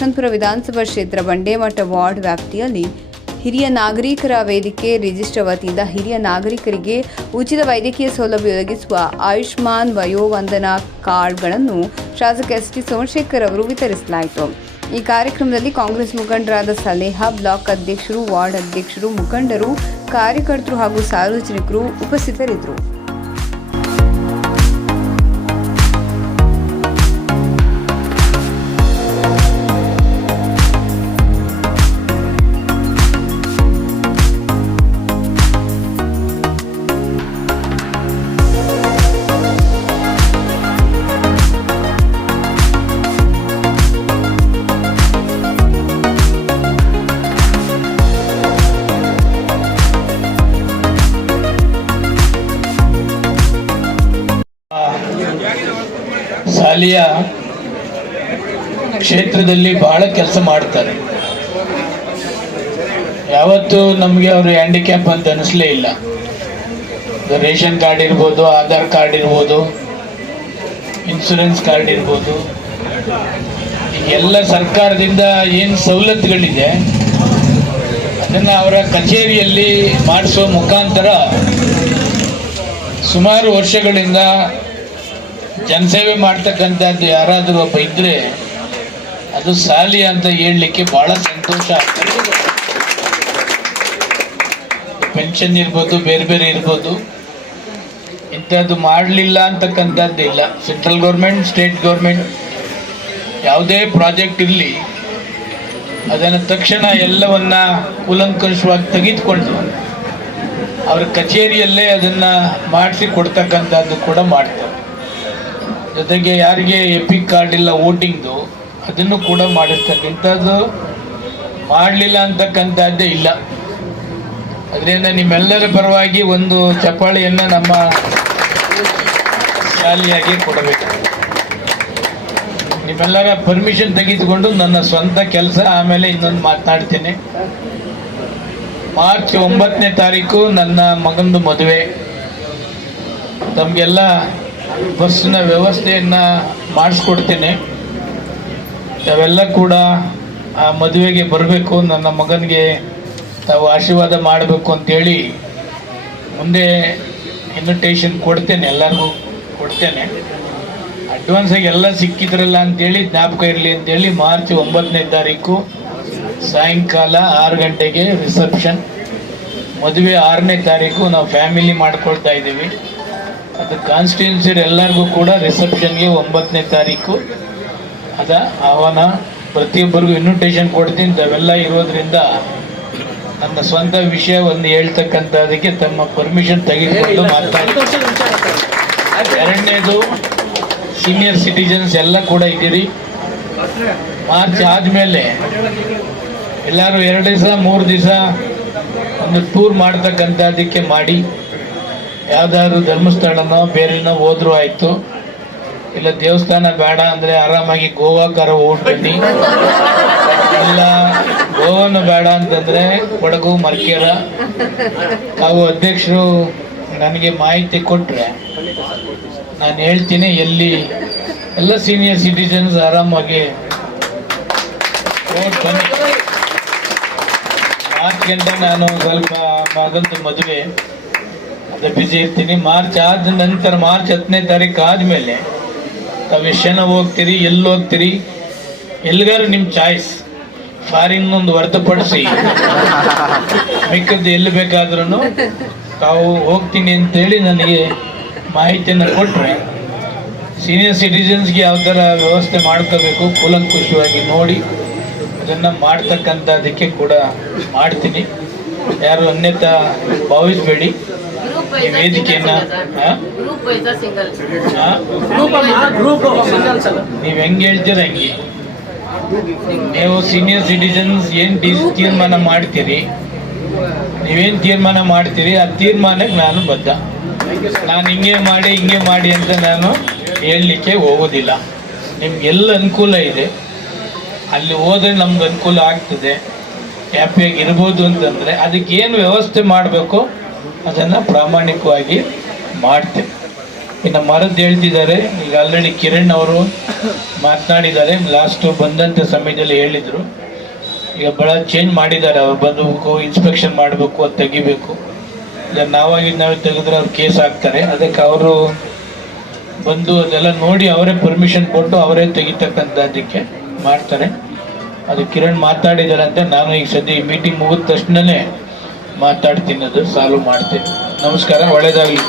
ಯಶವಂತಪುರ ವಿಧಾನಸಭಾ ಕ್ಷೇತ್ರ ಬಂಡೇಮಠ ವಾರ್ಡ್ ವ್ಯಾಪ್ತಿಯಲ್ಲಿ ಹಿರಿಯ ನಾಗರಿಕರ ವೇದಿಕೆ ರಿಜಿಸ್ಟರ್ ವತಿಯಿಂದ ಹಿರಿಯ ನಾಗರಿಕರಿಗೆ ಉಚಿತ ವೈದ್ಯಕೀಯ ಸೌಲಭ್ಯ ಒದಗಿಸುವ ಆಯುಷ್ಮಾನ್ ವಯೋವಂದನಾ ಕಾರ್ಡ್ಗಳನ್ನು ಶಾಸಕ ಎಸ್ ಟಿ ಸೋಮಶೇಖರ್ ಅವರು ವಿತರಿಸಲಾಯಿತು. ಈ ಕಾರ್ಯಕ್ರಮದಲ್ಲಿ ಕಾಂಗ್ರೆಸ್ ಮುಖಂಡರಾದ ಸಲೇಹಾ ಬ್ಲಾಕ್ ಅಧ್ಯಕ್ಷರು, ವಾರ್ಡ್ ಅಧ್ಯಕ್ಷರು, ಮುಖಂಡರು, ಕಾರ್ಯಕರ್ತರು ಹಾಗೂ ಸಾರ್ವಜನಿಕರು ಉಪಸ್ಥಿತರಿದ್ದರು. ಶಾಲೆಯ ಕ್ಷೇತ್ರದಲ್ಲಿ ಬಹಳ ಕೆಲಸ ಮಾಡ್ತಾರೆ. ಯಾವತ್ತೂ ನಮಗೆ ಅವರು ಹ್ಯಾಂಡಿಕ್ಯಾಪ್ ಅಂತ ಅನಿಸ್ಲೇ ಇಲ್ಲ. ರೇಷನ್ ಕಾರ್ಡ್ ಇರ್ಬೋದು, ಆಧಾರ್ ಕಾರ್ಡ್ ಇರ್ಬೋದು ಇನ್ಶೂರೆನ್ಸ್ ಕಾರ್ಡ್ ಇರ್ಬೋದು. ಎಲ್ಲ ಸರ್ಕಾರದಿಂದ ಏನು ಸವಲತ್ತುಗಳಿದೆ, ಅದನ್ನು ಅವರ ಕಚೇರಿಯಲ್ಲಿ ಮಾಡಿಸುವ ಮುಖಾಂತರ ಸುಮಾರು ವರ್ಷಗಳಿಂದ ಜನಸೇವೆ ಮಾಡ್ತಕ್ಕಂಥದ್ದು ಯಾರಾದರೂ ಒಬ್ಬ ಇದ್ರೆ ಅದು ಸಾಲಿ ಅಂತ ಹೇಳಲಿಕ್ಕೆ ಬಹಳ ಸಂತೋಷ ಆಗ್ತದೆ. ಪೆನ್ಷನ್ ಇರ್ಬೋದು, ಬೇರೆ ಬೇರೆ ಇರ್ಬೋದು. ಇಂಥದ್ದು ಮಾಡಲಿಲ್ಲ ಅಂತಕ್ಕಂಥದ್ದು ಇಲ್ಲ. ಸೆಂಟ್ರಲ್ ಗೌರ್ಮೆಂಟ್ ಸ್ಟೇಟ್ ಗೌರ್ಮೆಂಟ್ ಯಾವುದೇ ಪ್ರಾಜೆಕ್ಟ್ ಇರಲಿ, ಅದನ್ನು ತಕ್ಷಣ ಎಲ್ಲವನ್ನ ಕೂಲಂಕಷವಾಗಿ ತೆಗೆದುಕೊಂಡು ಅವ್ರ ಕಚೇರಿಯಲ್ಲೇ ಅದನ್ನು ಮಾಡಿಸಿ ಕೊಡ್ತಕ್ಕಂಥದ್ದು ಕೂಡ ಮಾಡ್ತಾರೆ. ಜೊತೆಗೆ ಯಾರಿಗೆ ಎಪಿಕ್ ಕಾರ್ಡ್ ಇಲ್ಲ ವೋಟಿಂಗ್ದು ಅದನ್ನು ಕೂಡ ಮಾಡಿಸ್ತಾರೆ ಇಂಥದ್ದು ಮಾಡಲಿಲ್ಲ ಅಂತಕ್ಕಂಥದ್ದೇ ಇಲ್ಲ. ಅದರಿಂದ ನಿಮ್ಮೆಲ್ಲರ ಪರವಾಗಿ ಒಂದು ಚಪ್ಪಾಳಿಯನ್ನು ನಮ್ಮ ಶಾಲೆಯಾಗಿ ಕೊಡಬೇಕು. ನಿಮ್ಮೆಲ್ಲರ ಪರ್ಮಿಷನ್ ತೆಗೆದುಕೊಂಡು ನನ್ನ ಸ್ವಂತ ಕೆಲಸ, ಆಮೇಲೆ ಇನ್ನೊಂದು ಮಾತನಾಡ್ತೇನೆ. ಮಾರ್ಚ್ ಒಂಬತ್ತನೇ ತಾರೀಕು ನನ್ನ ಮಗಂದು ಮದುವೆ. ತಮಗೆಲ್ಲ ಬಸ್ಸಿನ ವ್ಯವಸ್ಥೆಯನ್ನು ಮಾಡಿಸ್ಕೊಡ್ತೀನಿ. ತಾವೆಲ್ಲ ಕೂಡ ಆ ಮದುವೆಗೆ ಬರಬೇಕು, ನನ್ನ ಮಗನಿಗೆ ತಾವು ಆಶೀರ್ವಾದ ಮಾಡಬೇಕು ಅಂತೇಳಿ ಮುಂದೆ ಇನ್ವಿಟೇಷನ್ ಕೊಡ್ತೇನೆ, ಎಲ್ಲರಿಗೂ ಕೊಡ್ತೇನೆ. ಅಡ್ವಾನ್ಸಾಗಿ ಎಲ್ಲ ಸಿಕ್ಕಿದ್ರಲ್ಲ ಅಂತೇಳಿ ಜ್ಞಾಪಕ ಇರಲಿ ಅಂತೇಳಿ ಮಾರ್ಚ್ ಒಂಬತ್ತನೇ ತಾರೀಕು ಸಾಯಂಕಾಲ ಆರು ಗಂಟೆಗೆ ರಿಸೆಪ್ಷನ್ ಮದುವೆ ಆರನೇ ತಾರೀಕು ನಾವು ಫ್ಯಾಮಿಲಿ ಮಾಡ್ಕೊಳ್ತಾ ಇದ್ದೀವಿ. ಅದು ಕಾನ್ಸ್ಟಿಟ್ಯೂನ್ಸಿ ಎಲ್ಲರಿಗೂ ಕೂಡ ರಿಸೆಪ್ಷನ್ಗೆ ಒಂಬತ್ತನೇ ತಾರೀಕು. ಅದ ಆಹ್ವಾನ. ಪ್ರತಿಯೊಬ್ಬರಿಗೂ ಇನ್ವಿಟೇಷನ್ ಕೊಡ್ತೀನಿ. ಅವೆಲ್ಲ ಇರೋದ್ರಿಂದ ನನ್ನ ಸ್ವಂತ ವಿಷಯ ಒಂದು ಹೇಳ್ತಕ್ಕಂಥದಕ್ಕೆ ತಮ್ಮ ಪರ್ಮಿಷನ್ ತೆಗೆದುಕೊಂಡು ಮಾತಾಡ್ತೀನಿ ಎರಡನೇದು ಸೀನಿಯರ್ ಸಿಟಿಜನ್ಸ್ ಎಲ್ಲ ಕೂಡ ಇದ್ದೀರಿ. ಮಾರ್ಚ್ ಆದಮೇಲೆ ಎಲ್ಲರೂ ಎರಡು ದಿವಸ ಮೂರು ದಿವಸ ಒಂದು ಟೂರ್ ಮಾಡ್ತಕ್ಕಂಥದ್ದಕ್ಕೆ ಮಾಡಿ. ಯಾವ್ದಾದ್ರು ಧರ್ಮಸ್ಥಳನೋ ಬೇರೆನೋ ಹೋದ್ರು ಆಯ್ತು. ಇಲ್ಲ ದೇವಸ್ಥಾನ ಬೇಡ ಅಂದ್ರೆ ಆರಾಮಾಗಿ ಗೋವಾಕಾರ ಓಡ್ಬನ್ನಿ ಬನ್ನಿ. ಇಲ್ಲ ಗೋವನ ಬೇಡ ಅಂತಂದ್ರೆ ಕೊಡಗು, ಮರ್ಕೇರ. ಹಾಗೂ ಅಧ್ಯಕ್ಷರು ನನಗೆ ಮಾಹಿತಿ ಕೊಟ್ರೆ ನಾನು ಹೇಳ್ತೀನಿ ಎಲ್ಲಿ ಎಲ್ಲ ಸೀನಿಯರ್ ಸಿಟಿಜನ್ಸ್ ಆರಾಮಾಗಿ ಮಾರ್ಚ್ ಗಂಟೆ ನಾನು ಸ್ವಲ್ಪ ಮಗಂದು ಮದುವೆ. ಬ್ಯುಸಿ ಇರ್ತೀನಿ. ಮಾರ್ಚ್ ಆದ ನಂತರ ಮಾರ್ಚ್ ಹತ್ತನೇ ತಾರೀಕು ಆದಮೇಲೆ ತಾವು ಎಷ್ಟು ಜನ ಹೋಗ್ತೀರಿ, ಎಲ್ಲಿ ಹೋಗ್ತೀರಿ? ಎಲ್ಲಿಗಾರು ನಿಮ್ಮ ಚಾಯ್ಸ್ ಫಾರಿನ್ ಒಂದು ಹೊರತುಪಡಿಸಿ. ಮಿಕ್ಕದ್ದು ಎಲ್ಲಿ ಬೇಕಾದ್ರೂ ತಾವು ಹೋಗ್ತೀನಿ ಅಂತೇಳಿ ನನಗೆ ಮಾಹಿತಿಯನ್ನು ಕೊಟ್ಟರೆ ಸೀನಿಯರ್ ಸಿಟಿಜನ್ಸ್ಗೆ ಯಾವ ಥರ ವ್ಯವಸ್ಥೆ ಮಾಡ್ಕೋಬೇಕು, ಕೂಲಂಕುಷವಾಗಿ ನೋಡಿ, ಅದನ್ನು ಮಾಡ್ತಕ್ಕಂಥದಕ್ಕೆ ಕೂಡ ಮಾಡ್ತೀನಿ. ಯಾರು ಅನ್ಯತಾ ಭಾವಿಸಬೇಡಿ. ಈ ವೇದಿಕೆಯನ್ನ ನೀವ್ ಹೆಂಗ್ ಹೇಳ್ತೀರ ಹಂಗೆ? ನೀವು ಸೀನಿಯರ್ ಸಿಟಿಜನ್ಸ್ ಏನ್ ತೀರ್ಮಾನ ಮಾಡ್ತೀರಿ? ನೀವೇನ್ ತೀರ್ಮಾನ ಮಾಡ್ತೀರಿ? ಆ ತೀರ್ಮಾನಕ್ಕೆ ನಾನು ಬದ್ಧ. ನಾನು ಹಿಂಗೆ ಮಾಡಿ ಹಿಂಗೆ ಮಾಡಿ ಅಂತ ನಾನು ಹೇಳಲಿಕ್ಕೆ ಹೋಗೋದಿಲ್ಲ. ನಿಮ್ಗೆ ಎಲ್ಲ ಅನುಕೂಲ ಇದೆ? ಅಲ್ಲಿ ಹೋದ್ರೆ ನಮ್ಗೆ ಅನುಕೂಲ ಆಗ್ತದೆ. ಹ್ಯಾಪಿಯಾಗಿ ಇರ್ಬೋದು ಅಂತಂದರೆ ಅದಕ್ಕೆ ಏನು ವ್ಯವಸ್ಥೆ ಮಾಡಬೇಕು? ಅದನ್ನು ಪ್ರಾಮಾಣಿಕವಾಗಿ ಮಾಡ್ತೇವೆ. ಇನ್ನು ಮರದ್ದು ಹೇಳ್ತಿದ್ದಾರೆ, ಈಗ ಆಲ್ರೆಡಿ ಕಿರಣ್ ಅವರು ಮಾತನಾಡಿದ್ದಾರೆ ಲಾಸ್ಟು ಬಂದಂಥ ಸಮಯದಲ್ಲಿ ಹೇಳಿದರು. ಈಗ ಭಾಳ ಚೇಂಜ್ ಮಾಡಿದ್ದಾರೆ, ಅವ್ರು ಬಂದಬೇಕು ಇನ್ಸ್ಪೆಕ್ಷನ್ ಮಾಡಬೇಕು, ಅದು ತೆಗಿಬೇಕು. ಇಲ್ಲ ನಾವಾಗಿ ನಾವು ತೆಗೆದ್ರೆ ಅವ್ರು ಕೇಸ್ ಹಾಕ್ತಾರೆ. ಅದಕ್ಕೆ ಅವರು ಬಂದು ಅದೆಲ್ಲ ನೋಡಿ ಅವರೇ ಪರ್ಮಿಷನ್ ಕೊಟ್ಟು ಅವರೇ ತೆಗಿತಕ್ಕಂಥದ್ದಕ್ಕೆ ಮಾಡ್ತಾರೆ. ಅದು ಕಿರಣ್ ಮಾತಾಡಿದ್ದಾರೆ ಅಂತ ನಾನು ಈಗ ಸದ್ಯ ಮೀಟಿಂಗ್ ಮುಗಿದ ತಕ್ಷಣನೇ ಮಾತಾಡ್ತೀನಿ ಅದು ಸಾಲ್ವ್ ಮಾಡ್ತೀನಿ. ನಮಸ್ಕಾರ ಒಳ್ಳೇದಾಗಲಿ.